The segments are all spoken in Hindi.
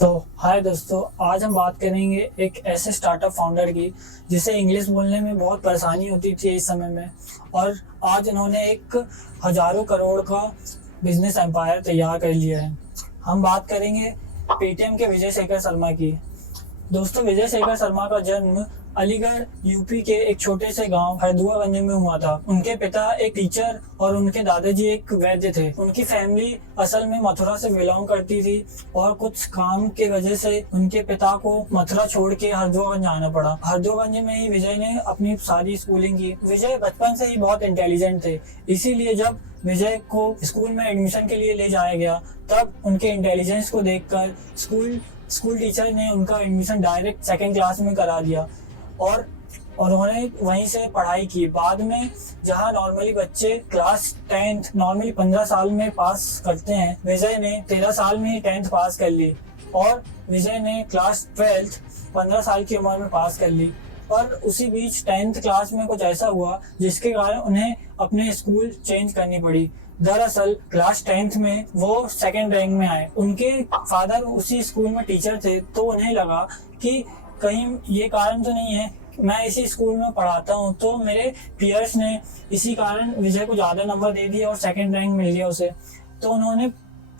हाय दोस्तों, आज हम बात करेंगे एक ऐसे स्टार्टअप फाउंडर की जिसे इंग्लिश बोलने में बहुत परेशानी होती थी इस समय में, और आज उन्होंने एक हजारों करोड़ का बिजनेस एम्पायर तैयार कर लिया है। हम बात करेंगे पेटीएम के विजय शेखर शर्मा की। दोस्तों, विजय शेखर शर्मा का जन्म अलीगढ़ यूपी के एक छोटे से गांव हरदुआगंज में हुआ था। उनके पिता एक टीचर और उनके दादाजी एक वैद्य थे। उनकी फैमिली असल में मथुरा से बिलोंग करती थी और कुछ काम के वजह से उनके पिता को मथुरा छोड़ के हरदुआगंज आना पड़ा। हरदुआगंज में ही विजय ने अपनी सारी स्कूलिंग की। विजय बचपन से ही बहुत इंटेलिजेंट थे, इसीलिए जब विजय को स्कूल में एडमिशन के लिए ले जाया गया तब उनके इंटेलिजेंस को देखकर स्कूल टीचर ने उनका एडमिशन डायरेक्ट सेकंड क्लास में करा दिया और उन्होंने वहीं से पढ़ाई की। बाद में जहां नॉर्मली बच्चे क्लास 10th नॉर्मली 15 साल में पास करते हैं, विजय ने 13 साल में ही 10th पास कर ली और विजय ने क्लास 12th 15 साल की उम्र में पास कर ली। पर उसी बीच 10th क्लास में कुछ ऐसा हुआ जिसके कारण उन्हें अपने स्कूल चेंज करनी पड़ी। दरअसल क्लास 10th में वो सेकंड रैंक में आए। उनके फादर उसी स्कूल में टीचर थे, तो उन्हें लगा कि कहीं ये कारण तो नहीं है, मैं इसी स्कूल में पढ़ाता हूँ तो मेरे पीयर्स ने इसी कारण विजय को ज़्यादा नंबर दे दिए और सेकंड रैंक मिल गया उसे। तो उन्होंने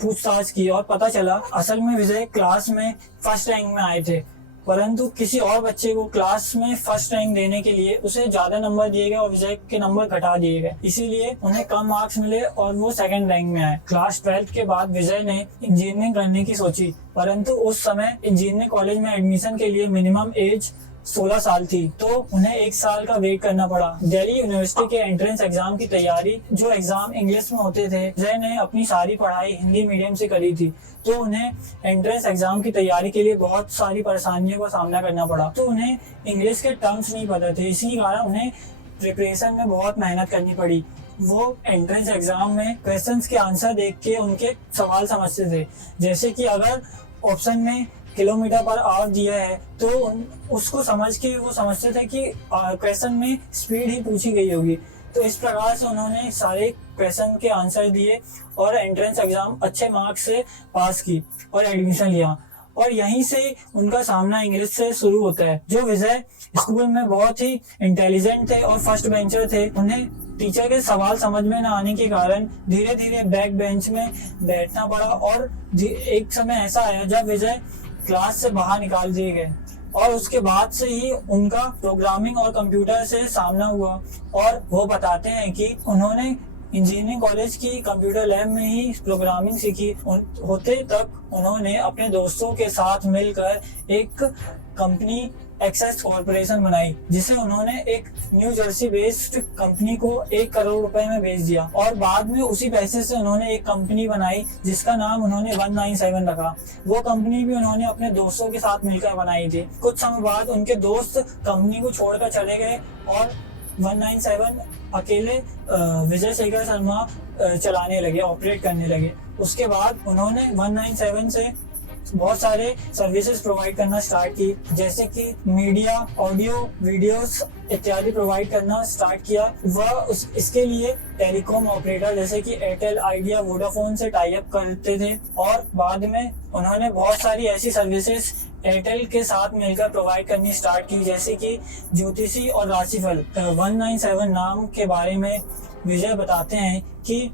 पूछताछ की और पता चला असल में विजय क्लास में फर्स्ट रैंक में आए थे, परंतु किसी और बच्चे को क्लास में फर्स्ट रैंक देने के लिए उसे ज्यादा नंबर दिए गए और विजय के नंबर घटा दिए गए, इसीलिए उन्हें कम मार्क्स मिले और वो सेकंड रैंक में आए। क्लास 12th के बाद विजय ने इंजीनियरिंग करने की सोची, परंतु उस समय इंजीनियरिंग कॉलेज में एडमिशन के लिए मिनिमम एज 16 साल थी, तो उन्हें 1 साल का वेट करना पड़ा। दिल्ली यूनिवर्सिटी के एंट्रेंस एग्जाम की तैयारी, जो एग्जाम इंग्लिश में होते थे, विजय ने अपनी सारी पढ़ाई हिंदी मीडियम से करी थी, तो उन्हें एंट्रेंस एग्जाम की तैयारी के लिए बहुत सारी परेशानियों का सामना करना पड़ा। तो उन्हें इंग्लिश के टर्म्स नहीं पता थे, इसी कारण उन्हें प्रिपरेशन में बहुत मेहनत करनी पड़ी। वो एंट्रेंस एग्जाम में क्वेश्चंस के आंसर देख के उनके सवाल समझते थे, जैसे कि अगर ऑप्शन में किलोमीटर पर आवर दिया है तो उसको समझ के वो समझते थे कि क्वेश्चन में स्पीड ही पूछी गई होगी। तो इस प्रकार से उन्होंने सारे क्वेश्चन के आंसर दिए और एंट्रेंस एग्जाम अच्छे मार्क्स से पास की और एडमिशन लिया। और यहीं से उनका सामना इंग्लिश से शुरू होता है। जो विजय स्कूल में बहुत ही इंटेलिजेंट थे और फर्स्ट बेंचर थे, उन्हें टीचर के सवाल समझ में न आने के कारण धीरे धीरे बैक बेंच में बैठना पड़ा और एक समय ऐसा आया जब विजय क्लास से बाहर निकाल दिए गए और उसके बाद से ही उनका प्रोग्रामिंग और कंप्यूटर से सामना हुआ। और वो बताते हैं कि उन्होंने इंजीनियरिंग कॉलेज की कंप्यूटर लैब में ही प्रोग्रामिंग सीखी। होते तक उन्होंने अपने दोस्तों के साथ मिलकर एक कंपनी एक्सेस कॉर्पोरेशन बनाई, जिसे उन्होंने एक न्यू जर्सी बेस्ड कंपनी को 1 करोड़ रुपए में बेच दिया और बाद में उसी पैसे से उन्होंने एक कंपनी बनाई जिसका नाम उन्होंने 197 रखा। वो कंपनी भी उन्होंने अपने दोस्तों के साथ मिलकर बनाई थी। कुछ समय बाद उनके दोस्त कंपनी को छोड़कर चले गए और 197 अकेले विजय शेखर शर्मा चलाने लगे, ऑपरेट करने लगे। उसके बाद उन्होंने 197 से बहुत सारे सर्विसेज प्रोवाइड करना स्टार्ट की, जैसे कि मीडिया, ऑडियो, वीडियोस इत्यादि प्रोवाइड करना स्टार्ट किया। वह इसके लिए टेलीकॉम ऑपरेटर जैसे कि एयरटेल, आइडिया, वोडाफोन से टाई अप करते थे और बाद में उन्होंने बहुत सारी ऐसी सर्विसेज एयरटेल के साथ मिलकर प्रोवाइड करनी स्टार्ट की, जैसे कि ज्योतिषी और राशिफल। 197 नाम के बारे में विजय बताते हैं कि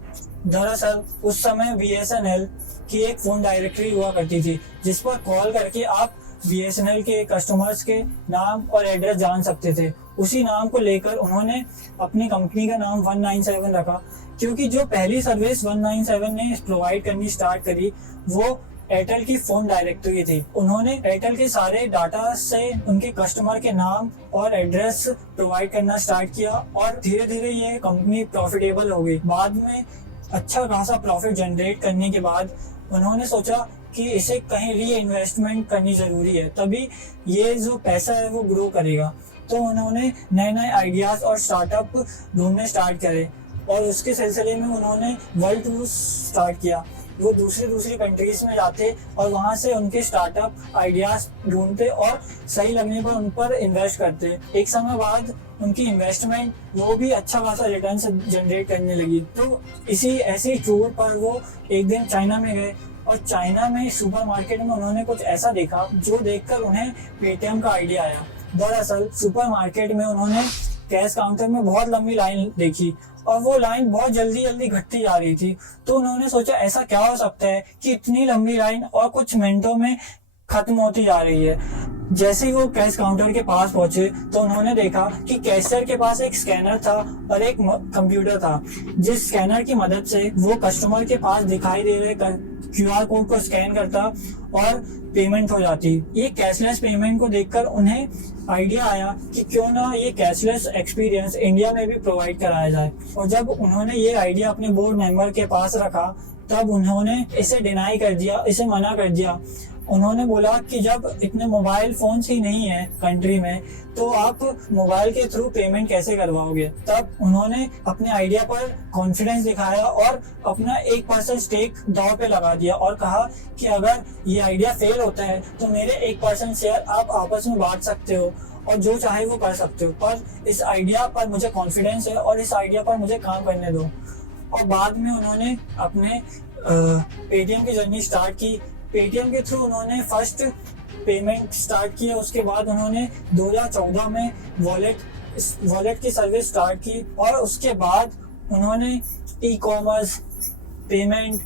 दरअसल उस समय BSNL की एक फोन डायरेक्टरी हुआ करती थी, जिस पर कॉल करके आप BSNL के कस्टमर्स के नाम और एड्रेस जान सकते थे। उसी नाम को लेकर उन्होंने अपनी कंपनी का नाम 197 रखा, क्योंकि जो पहली सर्विस 197 ने प्रोवाइड करनी स्टार्ट करी वो एयरटेल की फोन डायरेक्टरी थी। उन्होंने एयरटेल के सारे डाटा से उनके कस्टमर के नाम और एड्रेस प्रोवाइड करना स्टार्ट किया और धीरे धीरे ये कंपनी प्रॉफिटेबल हो गई। बाद में अच्छा खासा प्रॉफिट जनरेट करने के बाद उन्होंने सोचा कि इसे कहीं री इन्वेस्टमेंट करनी जरूरी है, तभी ये जो पैसा है वो ग्रो करेगा। तो उन्होंने नए नए आइडियाज और स्टार्टअप ढूंढने स्टार्ट करे और उसके सिलसिले में उन्होंने वर्ल्ड टूर स्टार्ट किया। वो दूसरी कंट्रीज में जाते और वहाँ से उनके स्टार्टअप आइडियाज ढूंढते और सही लगने पर उन पर इन्वेस्ट करते। एक समय बाद उनकी इन्वेस्टमेंट वो भी अच्छा खासा रिटर्न जनरेट करने लगी। तो ऐसी टूर पर वो एक दिन चाइना में गए और चाइना में सुपरमार्केट में उन्होंने कुछ ऐसा देखा जो देखकर उन्हें पेटीएम का आइडिया आया। दरअसल सुपरमार्केट में उन्होंने कैश काउंटर में बहुत लंबी लाइन देखी और वो लाइन बहुत जल्दी जल्दी घटती जा रही थी। तो उन्होंने सोचा ऐसा क्या हो सकता है कि इतनी लंबी लाइन और कुछ मिनटों में खत्म होती जा रही है। जैसे ही वो कैश काउंटर के पास पहुंचे तो उन्होंने देखा कि कैशियर के पास एक स्कैनर था और एक कंप्यूटर था, जिस स्कैनर की मदद से वो कस्टमर के पास दिखाई दे रहे क्यूआर कोड को स्कैन करता और पेमेंट हो जाती। ये कैशलेस पेमेंट को देखकर उन्हें आइडिया आया कि क्यों ना ये कैशलेस एक्सपीरियंस इंडिया में भी प्रोवाइड कराया जाए। और जब उन्होंने ये आइडिया अपने बोर्ड मेंबर के पास रखा तब उन्होंने इसे डिनाई कर दिया, इसे मना कर दिया। उन्होंने बोला कि जब इतने मोबाइल फोन्स ही नहीं है कंट्री में तो आप मोबाइल के थ्रू पेमेंट कैसे करवाओगे। तब उन्होंने अपने आइडिया पर कॉन्फिडेंस दिखाया और अपना 1% स्टेक दांव पे लगा दिया और कहा कि अगर ये आइडिया फेल होता है तो मेरे 1% शेयर आप आपस में बांट सकते हो और जो चाहे वो कर सकते हो, पर इस आइडिया पर मुझे कॉन्फिडेंस है और इस आइडिया पर मुझे काम करने दो। और बाद में उन्होंने अपने पेटीएम की जर्नी स्टार्ट की। पेटीएम के थ्रू उन्होंने फर्स्ट पेमेंट स्टार्ट किया। उसके बाद उन्होंने 2014 में वॉलेट की सर्विस स्टार्ट की और उसके बाद उन्होंने ई-कॉमर्स, पेमेंट,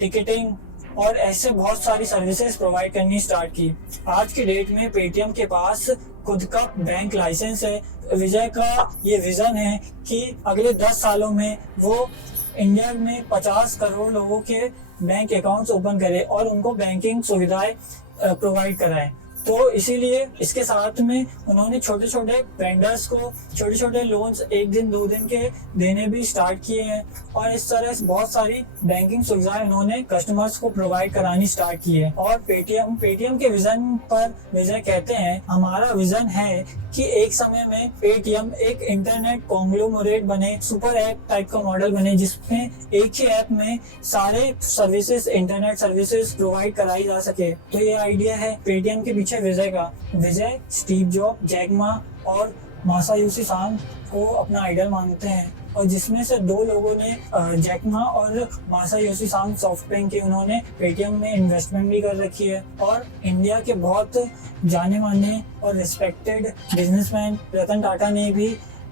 टिकटिंग और ऐसे बहुत सारी सर्विसेज प्रोवाइड करनी स्टार्ट की। आज के डेट में पेटीएम के पास खुद का बैंक लाइसेंस है। विजय का ये विजन है कि अगले 10 सालों में वो इंडिया में 50 करोड़ लोगों के बैंक अकाउंट्स ओपन करे और उनको बैंकिंग सुविधाएं प्रोवाइड कराएं। तो इसीलिए इसके साथ में उन्होंने छोटे छोटे वेंडर्स को छोटे छोटे लोन्स 1 दिन 2 दिन के देने भी स्टार्ट किए हैं और इस तरह से बहुत सारी बैंकिंग सुविधाएं उन्होंने कस्टमर्स को प्रोवाइड करानी स्टार्ट की है। और पेटीएम के विजन पर विजय कहते हैं, हमारा विजन है कि एक समय में पेटीएम एक इंटरनेट कॉन्ग्लोमरेट बने, सुपर ऐप टाइप का मॉडल बने जिसमें एक ही ऐप में सारे सर्विसेज, इंटरनेट सर्विसेज प्रोवाइड कराई जा सके। तो ये आइडिया है पेटीएम के पीछे विजय का। विजय स्टीव जॉब, जैक मा और मासायोशी सान को अपना आइडल मानते हैं और जिसमें से 2 लोगों ने, जैक मा और मासायोशी सान सॉफ्टबैंक के, उन्होंने पेटीएम में इन्वेस्टमेंट भी कर रखी है। और इंडिया के बहुत जाने माने और रिस्पेक्टेड बिजनेसमैन रतन टाटा ने भी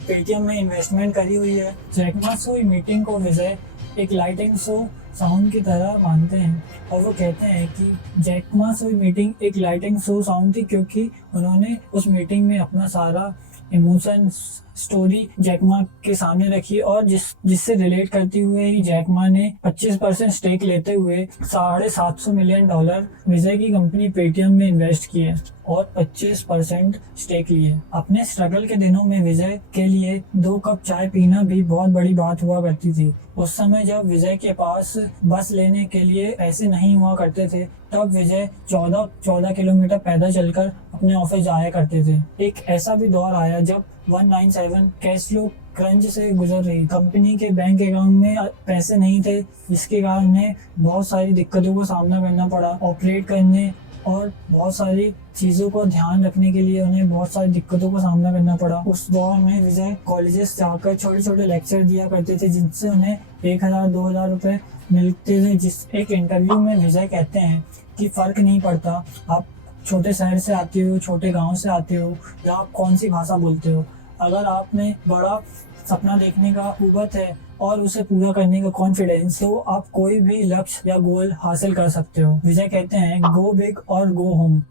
पेटीएम में इन्वेस्टमेंट करी हुई है। जैक मा सोई मीटिंग को विजय एक लाइटिंग शो साउंड की तरह मानते हैं और वो कहते हैं कि जैक मा सोई मीटिंग एक लाइटिंग शो साउंड थी क्योंकि उन्होंने उस मीटिंग में अपना सारा इमोशन स्टोरी जैक मा के सामने रखी और जिससे रिलेट करते हुए ही जैक मा ने 25% स्टेक लेते हुए $750 मिलियन विजय की कंपनी पेटीएम में इन्वेस्ट किए और 25% स्टेक लिए। अपने स्ट्रगल के दिनों में विजय के लिए 2 कप चाय पीना भी बहुत बड़ी बात हुआ करती थी। उस समय जब विजय के पास बस लेने के लिए पैसे नहीं हुआ करते थे तब विजय 14 किलोमीटर पैदल चलकर अपने ऑफिस जाया करते थे। एक ऐसा भी दौर आया जब 197 कैश फ्लो क्रंच से गुजर रही। कंपनी के बैंक अकाउंट में पैसे नहीं थे जिसके कारण उन्हें बहुत सारी दिक्कतों का सामना करना पड़ा। ऑपरेट करने और बहुत सारी चीज़ों को ध्यान रखने के लिए उन्हें बहुत सारी दिक्कतों का सामना करना पड़ा। उस दौर में विजय कॉलेजेस जाकर छोटे छोटे लेक्चर दिया करते थे जिनसे उन्हें 1000-2000 रुपए मिलते थे। जिस एक इंटरव्यू में विजय कहते हैं कि फ़र्क नहीं पड़ता आप छोटे शहर से आते हो, छोटे गांव से आते हो या आप कौन सी भाषा बोलते हो, अगर आप में बड़ा सपना देखने का कुव्वत है और उसे पूरा करने का कॉन्फिडेंस, तो आप कोई भी लक्ष्य या गोल हासिल कर सकते हो। विजय कहते हैं, गो बिग और गो होम।